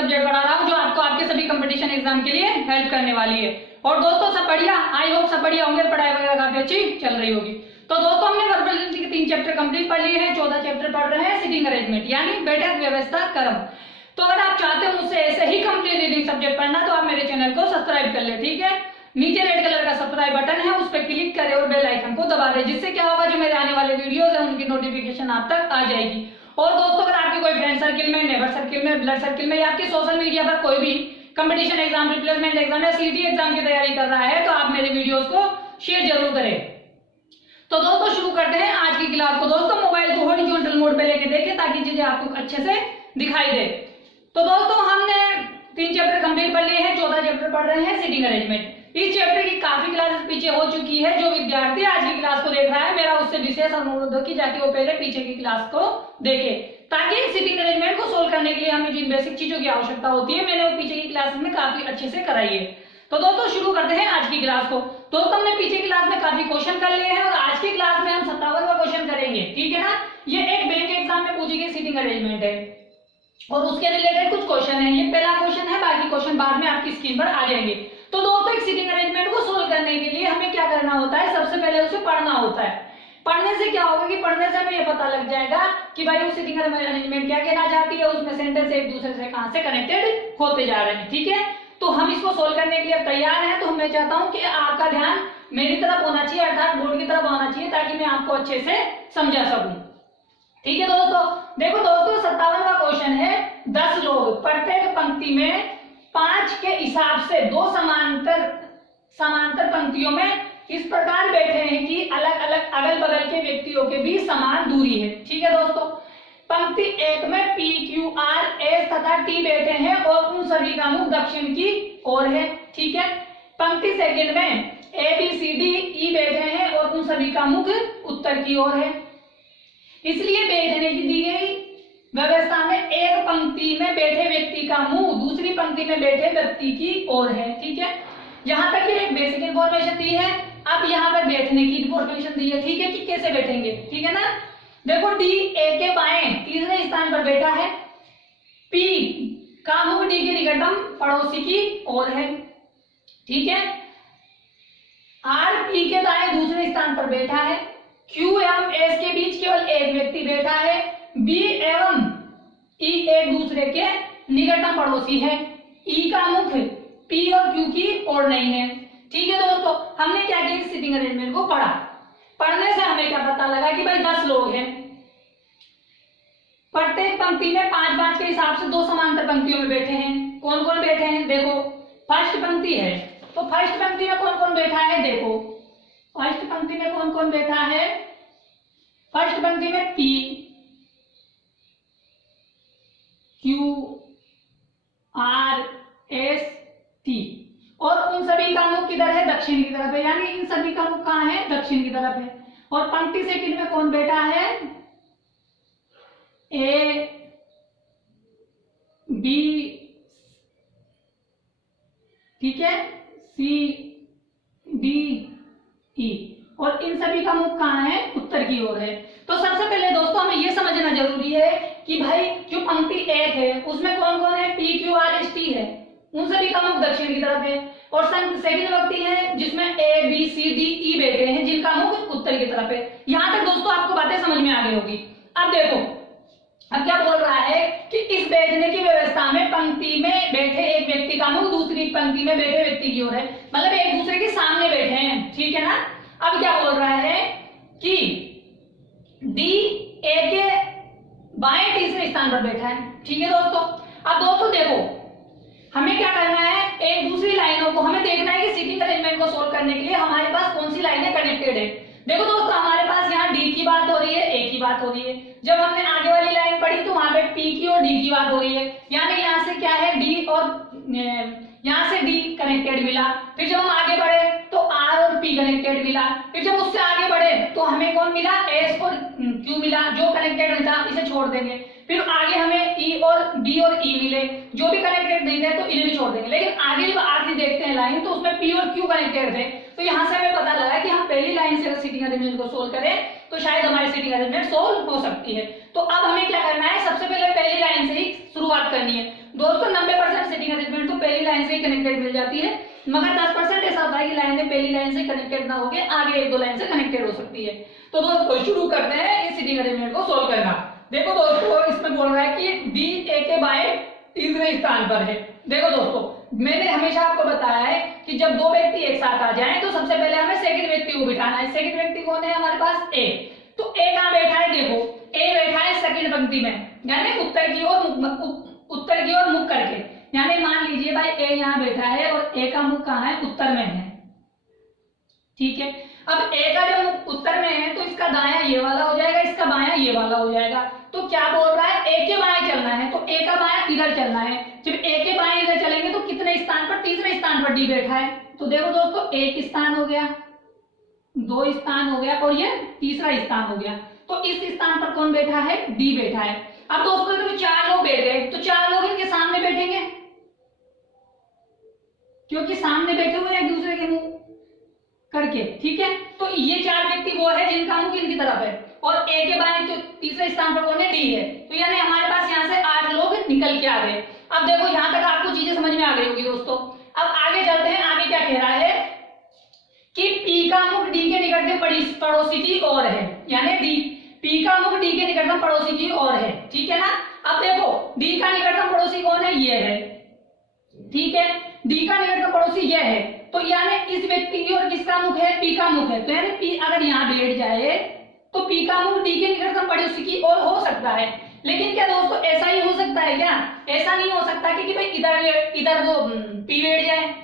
Subject पढ़ा रहा हूँ जो आपको आपके सभी कंपटीशन एग्जाम के लिए हेल्प करने वाली है। और दोस्तों सब बढ़िया, आई होप सब बढ़िया होंगे, पढ़ाई वगैरह काफी अच्छी चल रही होगी। तो दोस्तों हमने वर्बलिटी के 3 चैप्टर कंप्लीट पढ़ लिए हैं, 14 चैप्टर पढ़ रहे हैं सिटिंग अरेंजमेंट यानी बैठक व्यवस्था क्रम। तो अगर आप चाहते हो मुझसे ऐसे ही कंप्लीट रीडिंग सब्जेक्ट पढ़ना तो आप मेरे चैनल को सब्सक्राइब कर ले, ठीक है। नीचे रेड कलर का सब्सक्राइब बटन है, उस पर क्लिक करें और बेल आइकन को दबा दें, जिससे क्या होगा जो मेरे आने वाले वीडियोस है उनकी नोटिफिकेशन आप तक आ जाएगी। और दोस्तों अगर आपके कोई फ्रेंड सर्किल में, नेबर सर्किल में, ब्लड सर्किल में या आपके सोशल मीडिया पर कोई भी कंपटीशन एग्जाम, रिप्लेसमेंट एग्जाम या सीटी एग्जाम की तैयारी कर रहा है तो आप मेरे वीडियोस को शेयर जरूर करें। तो दोस्तों शुरू करते हैं आज की क्लास को। दोस्तों मोबाइल को हॉरिजॉन्टल मोड पे लेके देखें ताकि चीजें आपको अच्छे से दिखाई दे। तो दोस्तों हमने 3 चैप्टर कंप्लीट कर लिए हैं, 14 चैप्टर पढ़ रहे हैं सिटिंग अरेंजमेंट। इस चैप्टर की काफी क्लासेस पीछे हो चुकी है। जो विद्यार्थी आज की क्लास को देख रहा है मेरा उससे विशेष अनुरोध है कि जाके वो पहले पीछे की क्लास को देखे, ताकि सिटिंग अरेंजमेंट को सोल्व करने के लिए हमें जिन बेसिक चीजों की आवश्यकता होती है मैंने वो पीछे की क्लास में काफी अच्छे से कराई है। तो दोस्तों शुरू करते हैं आज की क्लास को। दोस्तों हमने पीछे की क्लास में काफी क्वेश्चन कर लिए हैं और आज की क्लास में हम 57वां क्वेश्चन करेंगे, ठीक है ना। ये एक बैंक एग्जाम में पूछी गई सिटिंग अरेंजमेंट है और उसके रिलेटेड कुछ क्वेश्चन है। ये पहला क्वेश्चन है, बाकी क्वेश्चन बाद में आपकी स्क्रीन पर आ जाएंगे। तो दोस्तों एक सिटिंग अरेंजमेंट को सोल्व करने के लिए हमें क्या करना होता है, सबसे पहले उसे पढ़ना होता है। पढ़ने से क्या होगा कि पढ़ने से हमें ये पता लग जाएगा कि भाई वो सिटिंग अरेंजमेंट क्या कहना चाहती है, उसमें सेंटेंस एक दूसरे से कहां से कनेक्टेड होते जा रहे हैं, ठीक है। तो हम इसको सोल्व करने के लिए तैयार हैं। तो मैं चाहता हूं कि आपका ध्यान मेरी तरफ होना चाहिए, अर्थात बोर्ड की तरफ होना चाहिए, ताकि मैं आपको अच्छे से समझा सकूं, ठीक है। दोस्तों देखो दोस्तों 57वां क्वेश्चन है, 10 लोग प्रत्येक पंक्ति में 5 के हिसाब से 2 समांतर पंक्तियों में इस प्रकार बैठे हैं कि अलग अलग अगल बगल के व्यक्तियों के बीच समान दूरी है, ठीक है। दोस्तों पंक्ति 1 में P, Q, R, S तथा T बैठे हैं और उन सभी का मुख दक्षिण की ओर है, ठीक है। पंक्ति 2 में A, B, C, D, E बैठे हैं और उन सभी का मुख उत्तर की ओर है। इसलिए बैठने की दी गई व्यवस्था में एक पंक्ति में बैठे व्यक्ति का मुंह दूसरी पंक्ति में बैठे व्यक्ति की ओर है, ठीक है। यहां तक ये एक बेसिक इंफॉर्मेशन दी है। अब यहाँ पर बैठने की इंफॉर्मेशन दी है, ठीक है, कि कैसे बैठेंगे, ठीक है ना। देखो D A के बाएं तीसरे स्थान पर बैठा है, P का मुख D के निकटतम पड़ोसी की ओर है, ठीक है। R P के दाएं दूसरे स्थान पर बैठा है, Q एवं S के बीच केवल एक व्यक्ति बैठा है, B एवं E एक दूसरे के निकटतम पड़ोसी है, E का मुख P और Q की ओर नहीं है, ठीक है। दोस्तों हमने क्या किया, सिटिंग अरेंजमेंट को पढ़ा। पढ़ने से हमें क्या पता लगा कि भाई 10 लोग हैं, प्रत्येक पंक्ति में 5-5 के हिसाब से 2 समांतर पंक्तियों में बैठे हैं। कौन कौन बैठे हैं, देखो फर्स्ट पंक्ति है तो फर्स्ट पंक्ति में कौन कौन बैठा है, देखो फर्स्ट पंक्ति में कौन कौन बैठा है। फर्स्ट पंक्ति में P, Q, R, S, T और उन सभी का मुख किधर है, दक्षिण की तरफ है, यानी इन सभी का मुख कहां है, दक्षिण की तरफ है। और पंक्ति 2 में कौन बैठा है, A, B, ठीक है, C, D, E और इन सभी का मुख कहां है, उत्तर की ओर है। तो सबसे पहले दोस्तों हमें यह समझना जरूरी है कि भाई जो पंक्ति 1 है उसमें कौन कौन है, P, Q, R, S, T है, उन सभी का मुख दक्षिण की तरफ है। और सेकंड पंक्ति है जिसमें A, B, C, D, E बैठे हैं जिनका मुख उत्तर की तरफ है। यहां तक दोस्तों आपको बातें समझ में आ गई होगी। अब देखो अब क्या बोल रहा है कि इस बैठने की व्यवस्था में पंक्ति में बैठे एक व्यक्ति का मुख दूसरी पंक्ति में बैठे व्यक्ति की ओर है, मतलब एक दूसरे के सामने बैठे हैं, ठीक है ना। अब क्या बोल रहा है कि D A के बाएं तीसरे स्थान पर बैठा है, ठीक है दोस्तों। अब दोस्तों देखो हमें क्या करना है, एक दूसरी लाइनों को हमें देखना है कि सिटिंग अरेंजमेंट को सोल्व करने के लिए हमारे पास कौन सी लाइनें कनेक्टेड है। देखो दोस्तों हमारे पास यहाँ D की बात हो रही है, A की बात हो रही है। जब हमने आगे वाली लाइन पढ़ी तो वहां पे P की और D की बात हो रही है, यानी यहाँ से क्या है D और यहाँ से D कनेक्टेड मिला। फिर जब हम आगे बढ़े तो R और P कनेक्टेड मिला। फिर जब उससे आगे बढ़े तो हमें कौन मिला, S और Q मिला, जो कनेक्टेड था इसे छोड़ देंगे। फिर आगे हमें E और B और E मिले, जो भी कनेक्टेड नहीं थे तो इन्हें भी छोड़ देंगे। लेकिन आगे जब आखिरी देखते हैं लाइन तो उसमें P और Q कनेक्टेड थे, तो यहाँ से हमें पता लगा कि हम पहली लाइन से सिटिंग अरेंजमेंट को सोल्व करें तो शायद हमारी सीटिंग अरेंजमेंट सोल्व हो सकती है। तो अब हमें क्या करना है, सबसे पहले पहली लाइन से ही शुरुआत करनी है। दोस्तों 90% सीटिंग अरेंजमेंट तो पहली लाइन से ही कनेक्टेड मिल जाती है, मगर 10% ऐसा होता है कि लाइन पहली लाइन से कनेक्टेड ना होके आगे एक दो लाइन से कनेक्टेड हो सकती है। तो दोस्तों शुरू करते हैं इस सीटिंग अरेंजमेंट को सोल्व करना। देखो दोस्तों इसमें बोल रहा है कि डी ए के बाएं तीसरे स्थान पर है। देखो दोस्तों मैंने हमेशा आपको बताया है कि जब दो व्यक्ति एक साथ आ जाएं तो सबसे पहले हमें सेकंड व्यक्ति को बिठाना है। सेकंड व्यक्ति कौन है हमारे पास, ए। तो ए कहां बैठा है, देखो ए बैठा है सेकंड पंक्ति में, यानी उत्तर की ओर मुख करके। यानी मान लीजिए भाई ए यहाँ बैठा है और ए का मुख कहाँ है, उत्तर में है, ठीक है। अब ए का जो मुख उत्तर में है तो इसका दायां ये वाला हो जाएगा, इसका बायां ये वाला हो जाएगा। तो क्या बोल रहा है, ए के बाएं चलना है, तो ए का बायां इधर चलना है। जब ए के बाएं इधर चलेंगे तो कितने स्थान पर, तीसरे स्थान पर डी बैठा है। तो देखो दोस्तों एक स्थान हो गया, दो स्थान हो गया और ये तीसरा स्थान हो गया। तो इस स्थान पर कौन बैठा है, डी बैठा है। अब दोस्तों देखो चार लोग बैठ गए, तो चार लोग इनके सामने बैठेंगे क्योंकि सामने बैठे हुए हैं एक दूसरे के मुंह करके, ठीक है। तो ये चार व्यक्ति वो है जिनका मुंह इनकी तरफ है और ए के बाएं जो तीसरे स्थान पर कौन है, डी है। तो यानी हमारे पास यहाँ से 8 लोग निकल के आ गए। अब देखो यहाँ तक आपको चीजें समझ में आ गई होगी दोस्तों। अब आगे चलते हैं, आगे क्या कह रहा है कि पी का मुख डी के निकटतम पड़ोसी की ओर है, यानी डी पी का मुख डी के निकटतम पड़ोसी की ओर है, ठीक है ना। अब देखो डी का निकटतम पड़ोसी कौन है, ये है, ठीक है। डी का निकटतम पड़ोसी ये है, तो यानी इस व्यक्ति की ओर किसका मुख है, पी का मुख है। तो यानी पी अगर यहाँ बैठ जाए तो पी का मुख डी के निकटतम पड़ोसी की ओर हो सकता है। लेकिन क्या दोस्तों ऐसा ही हो सकता है क्या, ऐसा नहीं हो सकता कि भाई इधर वो पी बैठ जाए,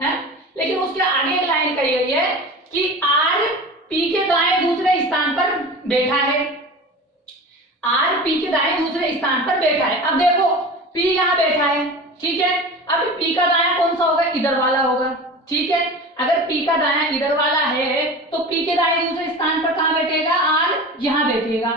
है। लेकिन उसके आगे एक लाइन कही गई है कि आर पी के दाएं दूसरे स्थान पर बैठा है, आर पी के दाएं दूसरे स्थान पर बैठा है। अब देखो पी यहाँ बैठा है, ठीक है। अब पी का दायां कौन सा होगा, इधर वाला होगा, ठीक है। अगर पी का दायां इधर वाला है तो पी के दाएं दूसरे स्थान पर कहां बैठेगा, आर यहां बैठेगा,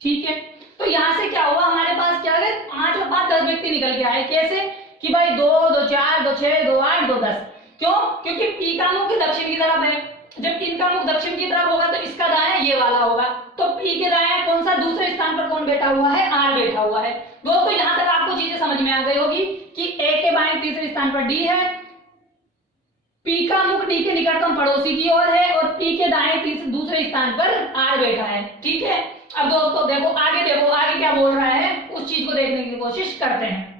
ठीक है। तो यहां से क्या हुआ, हमारे पास क्या है 5 और 5 10 व्यक्ति निकल के आए। कैसे कि भाई 2 2 4 2 6 2 8 2 10। क्यों, क्योंकि पी का मुख दक्षिण की तरफ है। जब इनका मुख दक्षिण की तरफ होगा तो इसका दायां ये वाला होगा। तो पी के दायां कौन सा, दूसरे स्थान पर कौन बैठा हुआ है, आर बैठा हुआ है। दोस्तों यहां तक आपको चीजें समझ में आ गई होगी कि ए के बाएं तीसरे स्थान पर डी है, पी का मुख डी के निकटतम पड़ोसी की ओर है और पी के दाएं दूसरे स्थान पर आर बैठा है, ठीक है। अब दोस्तों देखो आगे क्या बोल रहा है, उस चीज को देखने की कोशिश करते हैं।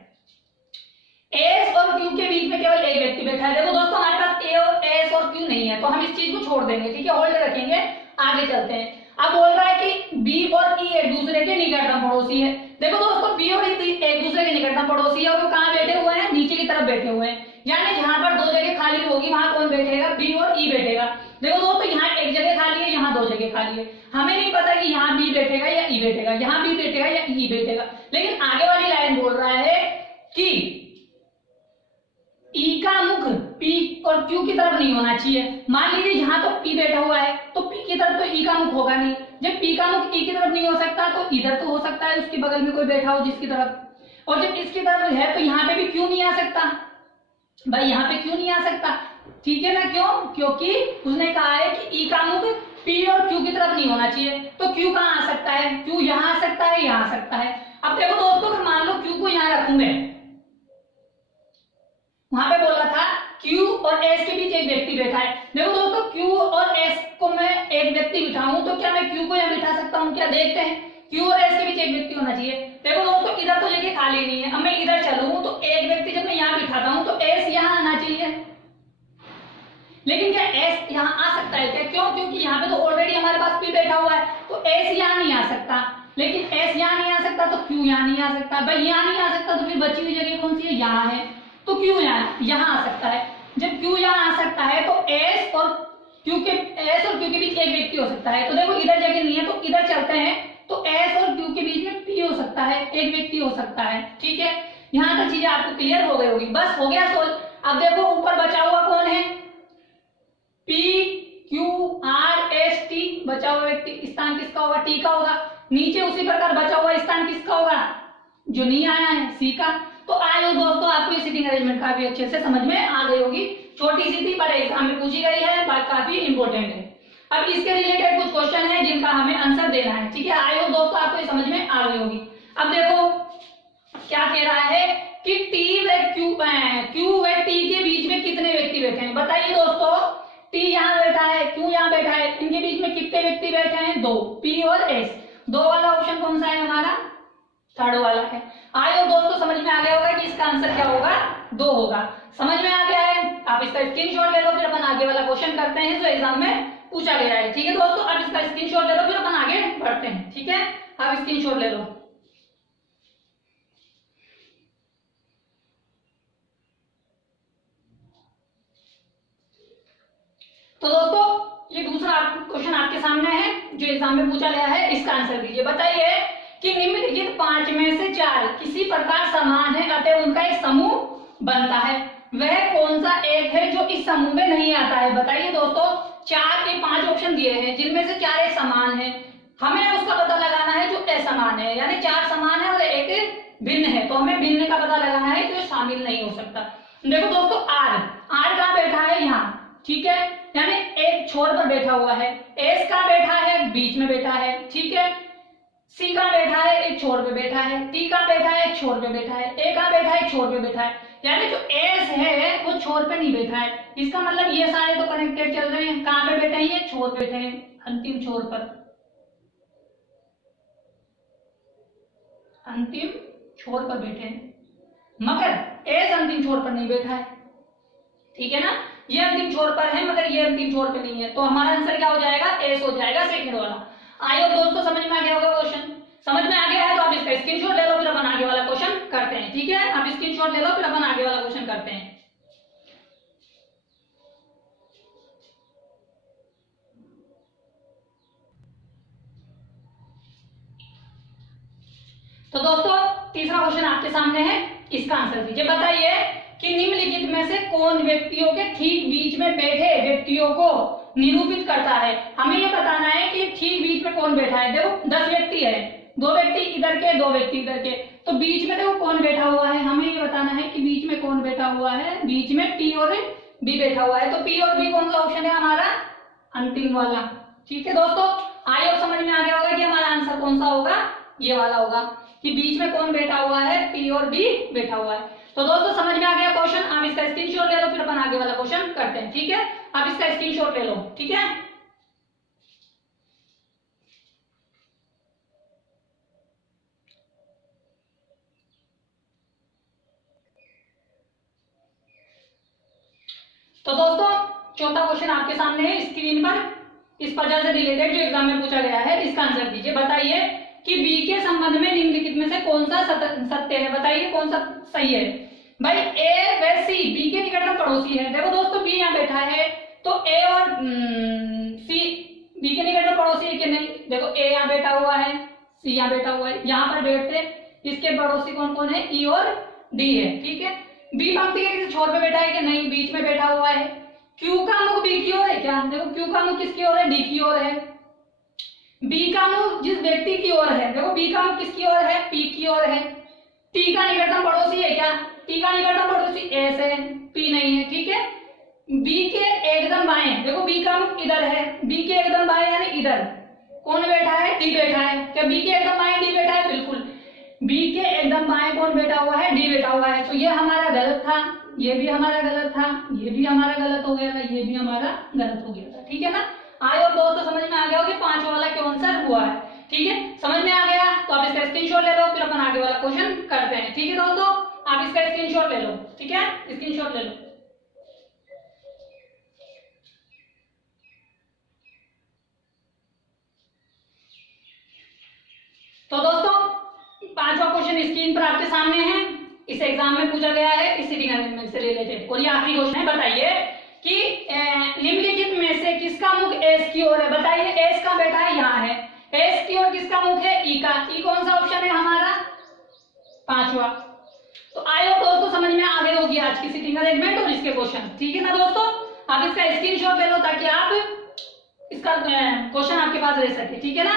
एस और क्यू के बीच में केवल एक व्यक्ति बैठा है। देखो दोस्तों हमारे पास ए और एस और क्यू नहीं है, तो हम इस चीज को छोड़ देंगे, ठीक है, होल्ड रखेंगे, आगे चलते हैं। अब बोल रहा है कि बी और ई एक दूसरे के निकटतम पड़ोसी है। देखो दोस्तों बी और ई एक दूसरे के निकटतम पड़ोसी है और वो कहाँ बैठे हुए हैं, नीचे की तरफ बैठे हुए हैं। यानी जहां पर 2 जगह खाली होगी वहां कौन बैठेगा, बी और ई बैठेगा। देखो दोस्तों यहाँ एक जगह खाली है, यहाँ 2 जगह खाली है। हमें नहीं पता कि यहाँ बी बैठेगा या ई बैठेगा, यहाँ बी बैठेगा या ई बैठेगा। लेकिन आगे वाली लाइन बोल रहा है कि ई का मुख पी और क्यू की तरफ नहीं होना चाहिए। मान लीजिए यहाँ तो पी बैठा हुआ है तो पी की तरफ तो ई का मुख होगा नहीं। जब पी का मुख ई की तरफ नहीं हो सकता तो इधर तो हो सकता है, उसके बगल में कोई बैठा हो जिसकी तरफ। और जब इसकी तरफ है तो यहाँ पे भी क्यों नहीं आ सकता भाई, यहाँ पे क्यों नहीं आ सकता, ठीक है ना। क्यों, क्योंकि उसने कहा है कि ई का मुख पी और क्यू की तरफ नहीं होना चाहिए। तो क्यू कहाँ आ सकता है, क्यू यहाँ आ सकता है, यहाँ आ सकता है। अब देखो दोस्तों अगर मान लो क्यू को यहाँ रखूंगे, वहां पे बोला था Q और S के बीच एक व्यक्ति बैठा है। देखो दोस्तों Q और S को मैं एक व्यक्ति बिठाऊं तो क्या मैं Q को यहाँ बिठा सकता हूँ, क्या देखते हैं। Q और S के बीच एक व्यक्ति होना चाहिए। देखो दोस्तों इधर तो जगह खाली नहीं है, अब मैं इधर चलूं तो एक व्यक्ति जब मैं यहाँ बिठाता हूँ तो S यहाँ आना चाहिए। लेकिन क्या S यहाँ आ सकता है क्या, क्यों, क्योंकि यहाँ पे तो ऑलरेडी हमारे पास P बैठा हुआ है, तो S यहाँ नहीं आ सकता। लेकिन S यहाँ नहीं आ सकता तो Q यहाँ नहीं आ सकता। भाई यहाँ नहीं आ सकता तो फिर बची हुई जगह कौन सी है, यहाँ है, तो Q यहाँ आ सकता है। जब Q यहाँ आ सकता है तो S और Q के बीच एक व्यक्ति हो सकता है। तो देखो इधर जगह नहीं है तो इधर चलते हैं, तो S और Q के बीच में P हो सकता है, एक व्यक्ति हो सकता है, ठीक है। यहाँ तक चीजें आपको क्लियर हो गई होगी, बस हो गया सोल्व। अब देखो ऊपर बचा हुआ कौन है, P Q R S T, बचा हुआ व्यक्ति स्थान किसका होगा, T का होगा। नीचे उसी प्रकार बचा हुआ स्थान किसका होगा, जो नहीं आया है, C का। तो आए हो दोस्तों आपको ये सीटिंग अरेंजमेंट काफी अच्छे से समझ में आ गई होगी। छोटे छोटी सी थी पर एग्जाम में पूछी गई है, बात काफी इंपॉर्टेंट है। अब इसके रिलेटेड कुछ क्वेश्चन है जिनका हमें आंसर देना है, ठीक है। आई होप दोस्तों आपको ये समझ में आ गई होगी। अब देखो क्या कह रहा है कि क्यू व टी के बीच में कितने व्यक्ति बैठे हैं। बताइए दोस्तों, टी यहाँ बैठा है, क्यू यहाँ बैठा है, इनके बीच में कितने व्यक्ति बैठे हैं? 2, पी और एस। 2 वाला ऑप्शन कौन सा है हमारा? थर्ड वाला है। आयो दोस्तों समझ में आ गया होगा कि इसका आंसर क्या होगा? 2 होगा। समझ में आ गया है? आप इसका स्क्रीनशॉट ले लो, फिर अपन आगे वाला क्वेश्चन करते हैं जो एग्जाम में पूछा गया है, ठीक है दोस्तों। अब इसका स्क्रीनशॉट ले लो, फिर अपन आगे बढ़ते हैं, ठीक है। आप स्क्रीनशॉट ले लो। तो दोस्तों ये दूसरा क्वेश्चन आपके सामने है जो एग्जाम में पूछा गया है, इसका आंसर दीजिए। बताइए कि निम्नलिखित 5 में से 4 किसी प्रकार समान है, अतः उनका एक समूह बनता है। वह कौन सा एक है जो इस समूह में नहीं आता है? बताइए दोस्तों, 4 के 5 ऑप्शन दिए हैं जिनमें से 4 एक समान है, हमें उसका पता लगाना है जो असमान है। यानी 4 समान है और एक भिन्न है, तो हमें भिन्न का पता लगाना है जो शामिल नहीं हो सकता। देखो दोस्तों, आर कहाँ बैठा है? यहाँ, ठीक है, यानी एक छोर पर बैठा हुआ है। एस कहाँ बैठा है? बीच में बैठा है, ठीक है। सी कहाँ बैठा है? एक छोर पे बैठा है। टी कहाँ बैठा है? एक छोर पे बैठा है। ए कहाँ बैठा है? एक छोर पे बैठा है। यानी जो एस है वो छोर पे नहीं बैठा है। इसका मतलब ये सारे तो कनेक्टेड चल रहे हैं। कहाँ पे बैठे हैं? ये छोर पे बैठे हैं, अंतिम छोर पर, अंतिम छोर पर बैठे हैं, मगर एस अंतिम छोर पर नहीं बैठा है, ठीक है ना। ये अंतिम छोर पर है मगर ये अंतिम छोर पे नहीं है, तो हमारा आंसर क्या हो जाएगा? एस हो जाएगा, सेकंड वाला। आइए दोस्तों समझ में आ गया होगा क्वेश्चन। समझ में आ गया है तो आप इसका स्क्रीनशॉट ले लो, फिर अपन आगे वाला क्वेश्चन करते हैं, ठीक है। आप स्क्रीनशॉट ले लो, फिर अपन आगे वाला क्वेश्चन करते हैं। तो दोस्तों तीसरा क्वेश्चन आपके सामने है, इसका आंसर दीजिए। बताइए कि निम्नलिखित में से कौन व्यक्तियों के ठीक बीच में बैठे व्यक्तियों को निरूपित करता है? हमें ये बताना है कि ठीक बीच में कौन बैठा है। देखो 10 व्यक्ति है, 2 व्यक्ति इधर के, 2 व्यक्ति इधर के, तो बीच में देखो कौन बैठा हुआ है। हमें ये बताना है कि बीच में कौन बैठा हुआ है। बीच में पी और बी बैठा हुआ है, तो पी और बी कौन सा ऑप्शन है हमारा? अंतिम वाला, ठीक है दोस्तों। आइए अब समझ में आ गया होगा कि हमारा आंसर कौन सा होगा? ये वाला होगा कि बीच में कौन बैठा हुआ है? पी और बी बैठा हुआ है। तो दोस्तों समझ में आ गया क्वेश्चन। आप इसका स्क्रीनशॉट ले लो, फिर अपन आगे वाला क्वेश्चन करते हैं, ठीक है। आप इसका स्क्रीनशॉट ले लो, ठीक है। तो दोस्तों चौथा क्वेश्चन आपके सामने है स्क्रीन पर, इस पजल से रिलेटेड जो एग्जाम में पूछा गया है, इसका आंसर दीजिए। बताइए कि बी के संबंध में निम्नलिखित में से कौन सा सत्य है? बताइए कौन सा सही है। भाई ए व सी बी के निकटतम पड़ोसी है। देखो दोस्तों बी यहाँ बैठा है, तो ए और सी बी के निकटतम पड़ोसी है कि नहीं? देखो ए यहाँ बैठा हुआ है, सी यहाँ बैठा हुआ है, यहाँ पर बैठते इसके पड़ोसी कौन कौन है? ई और डी है, ठीक है। बी पंक्ति के किसी छोर पे बैठा है कि नहीं? बीच में बैठा हुआ है। क्यू का मुख बी की ओर है क्या? देखो क्यू का मुख किसकी ओर है? डी की ओर है। बी का मुख जिस व्यक्ति की ओर है, देखो बी का मुख किसकी ओर है? पी की ओर है। टी का निकटतम पड़ोसी है क्या? टी का निकटतम पड़ोसी एस है, पी नहीं है, ठीक है। बी के एकदम बाएं, देखो बी का मुख इधर है, बी के एकदम बाएं यानी इधर कौन बैठा है? डी बैठा है। क्या बी के एकदम बाएं डी बैठा है? बिल्कुल। बी के एकदम बाएं कौन बैठा हुआ है? डी बैठा हुआ है। तो ये हमारा गलत था, ये भी हमारा गलत था, ये भी हमारा गलत हो गया था, ये भी हमारा गलत हो गया था, ठीक है ना। आए और दोस्तों समझ में आ गया हो कि 5 वाला क्यों आंसर हुआ है, ठीक है। समझ में आ गया तो आप इसका स्क्रीनशॉट ले लो, फिर अपन आगे वाला क्वेश्चन करते हैं, ठीक है दोस्तों। आप इसका स्क्रीनशॉट ले लो, ठीक है, स्क्रीनशॉट ले लो। तो दोस्तों 5वां क्वेश्चन स्क्रीन पर आपके सामने है, इस एग्जाम में पूछा गया है, इस सीटिंग अरेंजमेंट से रिलेटेड, और ये आखिरी क्वेश्चन है। बताइए कि निम्नलिखित में से किसका मुख एस की ओर है? बताइए एस का बैठा है, यहाँ है, एस की ओर किसका मुख है? ई का। ई कौन सा ऑप्शन है हमारा? 5वां। तो आई होप दोस्तों समझ में आ गई होगी आज की सीटिंग अरेंजमेंट और इसके क्वेश्चन, ठीक है ना दोस्तों। आप इसका स्क्रीनशॉट ले लो ताकि आप इसका क्वेश्चन आपके पास रह सके, ठीक है ना।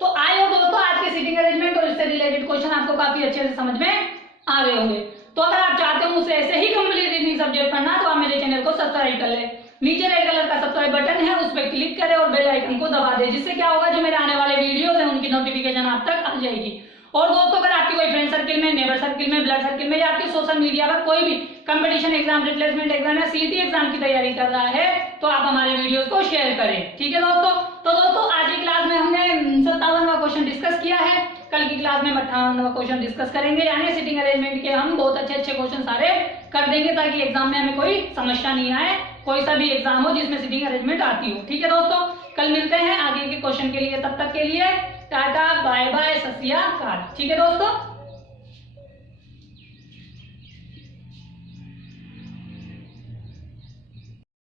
तो आई होप दोस्तों आज के सीटिंग अरेंजमेंट और इससे रिलेटेड क्वेश्चन आपको काफी अच्छे से समझ में आ गए होंगे। तो अगर आप चाहते हो मुझसे ऐसे ही कंप्लीट रीजनिंग सब्जेक्ट पढ़ना तो आप मेरे सब्सक्राइब कर ले। नीचे रेड कलर का सब्सक्राइब बटन है, उस पर क्लिक करें और बेल आइकन को दबा दें, जिससे क्या होगा, जो मेरे आने वाले वीडियोस हैं उनकी नोटिफिकेशन आप तक आ जाएगी। और दोस्तों, अगर आपकी कोई फ्रेंड सर्किल में, नेबर सर्किल में, ब्लड सर्किल में या आपके सोशल मीडिया पर कोई भी कंपटीशन एग्जाम, रिप्लेसमेंट एग्जाम या सीईटी एग्जाम की तैयारी कर रहा है तो आप हमारे वीडियोस को शेयर करें। ठीक है दोस्तों। तो दोस्तों, आज की क्लास में हमने 57वां क्वेश्चन डिस्कस किया है। कल की क्लास में 58वां क्वेश्चन डिस्कस करेंगे, यानी सिटिंग अरेंजमेंट के हम बहुत अच्छे क्वेश्चन सारे कर देंगे, ताकि एग्जाम में हमें कोई समस्या नहीं आए, कोई सा भी एग्जाम हो जिसमें सिटिंग अरेंजमेंट आती हो। ठीक है दोस्तों, कल मिलते हैं आगे के क्वेश्चन के लिए। तब तक के लिए टाटा, बाय बाय, सत श्री अकाल। ठीक है दोस्तों।